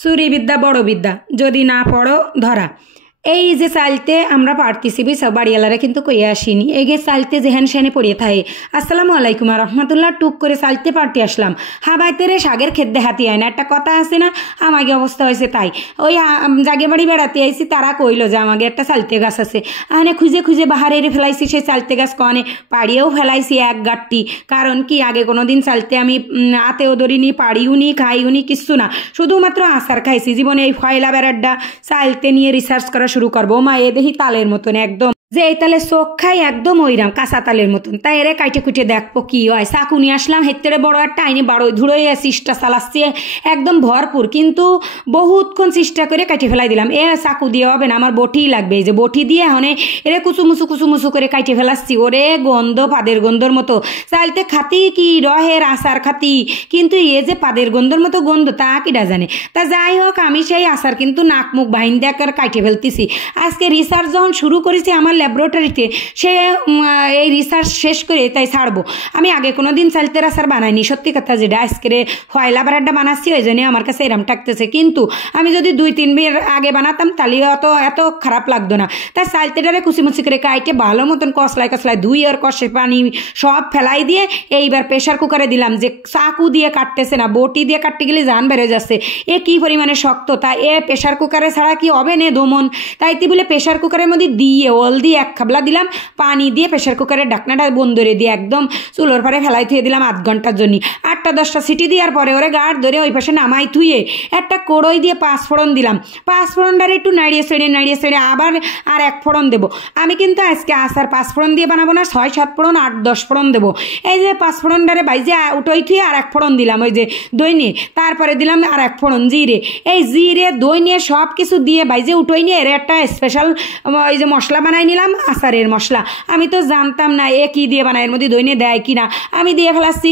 চুরি বিদ্যা বড় বিদ্যা, যদি না পড়ো ধরা। এই যে চালতে আমরা পারতেছি বুঝছো, বাড়িওয়ালারা কিন্তু কইয়া আসিনি। এই যে চালতে যেহেন সেনে পড়িয়ে থাকে। আসসালামু আলাইকুম রহমতুল্লাহ। টুক করে চালতে পারতে আসলাম। হাবাইতে রে শাগের খেত দেহাতি হয় না, একটা কথা আছে না, আমাকে অবস্থা হয়েছে তাই। ওই জাগে বাড়ি বেড়াতে আইসি, তারা কইলো যে আমাকে একটা চালতে গাছ আছে, আনে খুঁজে খুঁজে বাহারে ফেলাইছি সেই চালতে গাছ, কনে পাড়িয়েও ফেলাইছি এক গাঁটটি। কারণ কি আগে কোনোদিন চালতে আমি আতেও ধরিনি, পাড়িও নি, খাইও নি, কিচ্ছু না, শুধুমাত্র আচার খাইছি। জীবনে এই ফয়লা বেড়াড্ডা চালতে নিয়ে রিসার্চ করা শুরু করবো। মা এ দেখি তালের মতন একদম, যে এই তালে চোখ খাই একদম ওইরাম কাঁচা তালের মতন। তাই এরে কাইটে কুইটে দেখবো কি হয়। চাকু নিয়ে আসলাম, হেত্তেরে বড় একটা আইনি বাড়োই ধুড়োই চেষ্টা চালাচ্ছি একদম ভরপুর, কিন্তু বহুতক্ষণ চেষ্টা করে কাইটে ফেলাই দিলাম। এ চাকু দিয়ে হবে না, আমার বটি লাগবে। এই যে বটি দিয়ে হনে এরে কুচুমুচু করে কাইটে ফেলাচ্ছি। ওরে গন্ধ পাদের গন্ধর মতো। চাইতে খাতি কি রহের আচার খাতি, কিন্তু এ যে পাদের গন্ধর মতো গন্ধ তা কিডা জানে। তা যাই হোক, আমি সেই আচার কিন্তু নাক মুখ বাহিন দেখার কাইটে ফেলতেছি। আজকে রিসার্চ যখন শুরু করেছি আমার ল্যাবরেটরিতে, সে এই রিসার্চ শেষ করে তাই ছাড়বো। আমি আগে কোনো দিন চালতের আচার বানাইনি, সত্যি কথা যেটা। আজকে ফয়লা বারাড্ডা বানাচ্ছি, ওই জন্য আমার কাছে এরম টাকতেছে। কিন্তু আমি যদি 2-3 দিন আগে বানাতাম তাহলে এত খারাপ লাগতো না। তাই চালতেটারে কুচিমুচি করে কাইটে ভালো মতন কসলায় ধুই আর কষে পানি সব ফেলাই দিয়ে এইবার প্রেশার কুকারে দিলাম। যে চাকু দিয়ে কাটতেছে না, বটি দিয়ে কাটতে গেলে জান বেড়ে যাচ্ছে। এ কি পরিমাণে শক্ত, তা এ প্রেশার কুকারে ছাড়া কি হবে নে দমন। তাইতে বলে প্রেশার কুকারের মধ্যে দিয়ে ওল দিয়ে 1 খাবলা দিলাম, পানি দিয়ে প্রেশার কুকারের ঢাকনাটা বন্ধ করে দিয়ে একদম চুলোর পরে ফেলাই থুয়ে দিলাম আধ ঘন্টার জন্য। 8টা-10টা সিটি দেওয়ার পরে ওরে গাঢ় ধরে ওই পাশে নামাই থুয়ে একটা কড়ই দিয়ে 5 ফোড়ন দিলাম। 5 ফোড়নটারে একটু নাড়িয়ে ছেড়ে আবার আর 1 ফোড়ন দেবো। আমি কিন্তু আজকে আচার 5 ফোড়ন দিয়ে বানাবো না, 6-7 ফোড়ন 8-10 ফোড়ন দেবো। এই যে 5 ফোড়নটারে বাইজে উঠোই থুয়ে আর 1 ফোড়ন দিলাম ওই যে দই নিয়ে, তারপরে দিলাম আর 1 ফোড়ন জিরে। এই জিরে দই নিয়ে সব কিছু দিয়ে বাইজে উঠোই নিয়ে এর একটা স্পেশাল ওই যে মশলা বানাই নিলাম, আচারের মশলা। আমি তো জানতাম না এ কি দিয়ে বানায়, এর মধ্যে দই নিয়ে দেয় কিনা, আমি দিয়ে ফেলাচ্ছি।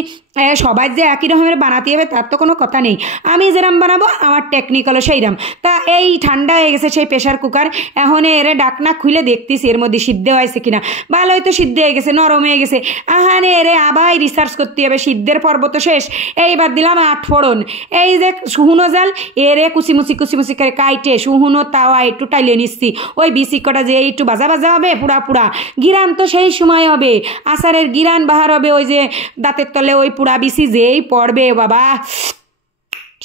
সবাই যে একই রকমের বানাতে হবে তার তো কোনো কথা নেই। আমি যেরম বানাবো আমার টেকনিক হলো সেইরকম। তা এই ঠান্ডা হয়ে গেছে সেই প্রেশার কুকার, এখন এর ডাকনা খুলে দেখতেছি এর মধ্যে সিদ্ধ হয়েছে কিনা। ভালোই তো সিদ্ধ হয়ে গেছে, নরম হয়ে গেছে। আহানে এরে আবার রিসার্চ করতে হবে, সিদ্ধের পর্ব তো শেষ। এইবার দিলাম 8 ফোড়ন। এই যে শুহুনো জাল, এরে কুচিমুচি করে কাইটে শুহুনো তাওয়া একটু টাইলে নিচ্ছি। ওই বিসি কটা যে একটু ভাজা হবে পুরা গিরান তো সেই সময় হবে, আচারের গিরান বাহার হবে। ওই যে দাঁতের তলে ওই পুরা বিসি যেই পড়বে বাবা,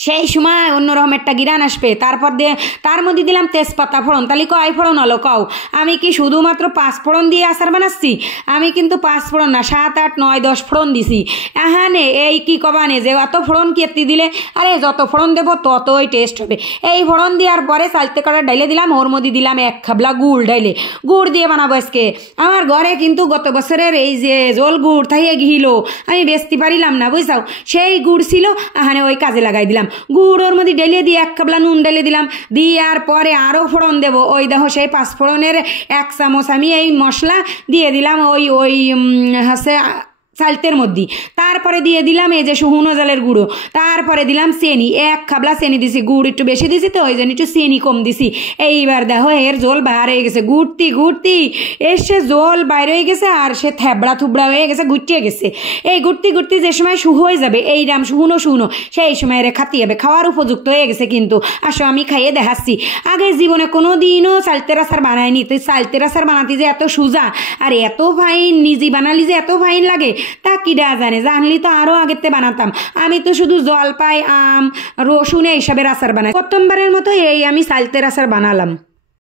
সেই সময় অন্যরকম একটা গিরান আসবে। তারপর দিয়ে তার মধ্যে দিলাম তেজপাতা ফোড়ন। তাহলে কয় ফোড়ন হলো কও? আমি কি শুধুমাত্র 5 ফোড়ন দিয়ে আচার বানাচ্ছি? আমি কিন্তু 5 ফোড়ন না, 7, 8, 9, 10 ফোড়ন দিছি। এখানে এই কি কবানে যে অত ফোড়ন কেটে দিলে, আরে যত ফোড়ন দেবো ততই টেস্ট হবে। এই ফোড়ন দেওয়ার পরে চালতে করা ডাইলে দিলাম, ওর মধ্যে দিলাম 1 খাবলা গুড়। ডাইলে গুড় দিয়ে বানাবো আজকে। আমার ঘরে কিন্তু গত বছরের এই যে জল গুড় থাইয়ে গিল, আমি বেচতে পারিলাম না বুঝছাও, সেই গুড় ছিল। এখানে ওই কাজে লাগাই দিলাম। গুড় ওর মধ্যে ডেলে দিয়ে 1 খাবলা নুন ডেলে দিলাম, দেওয়ার পরে আরও ফোড়ন দেবো। ওই দেখো সেই 5 ফোড়নের 1 চামচ আমি এই মশলা দিয়ে দিলাম ওই হচ্ছে চালতের মধ্যে। তারপরে দিয়ে দিলাম এই যে শুকনো জালের গুঁড়ো, তারপরে দিলাম চেনি, 1 খাবলা চেনি দিছি। গুড় একটু বেশি দিছি তো ওই জন্য একটু চেনি কম দিছি। এইবার দেখো এর জল বাইরে হয়ে গেছে, ঘুরতি এসে জল বাইরে হয়ে গেছে, আর সে থ্যাবড়া থুবড়া হয়ে গেছে, ঘুরতে গেছে। এই ঘুরতি যে সময় হয়ে যাবে এইরাম শুকনো সেই সময় এর খাতি হবে, খাওয়ার উপযুক্ত হয়ে গেছে। কিন্তু আসো আমি খাইয়ে দেখাচ্ছি। আগে জীবনে কোনো দিনও চালতের আচার বানায়নি, তো চালতের আচার বানাতে যে এত সোজা আর এত ফাইন, নিজে বানালি যে এত ফাইন লাগে তা কিডা জানে। জানলি তো আরো আগেতে বানাতাম। আমি তো শুধু জলপাই, আম, রসুন এইসবের আচার বানাই। প্রথমবারের মতো এই আমি চালতের আচার বানালাম।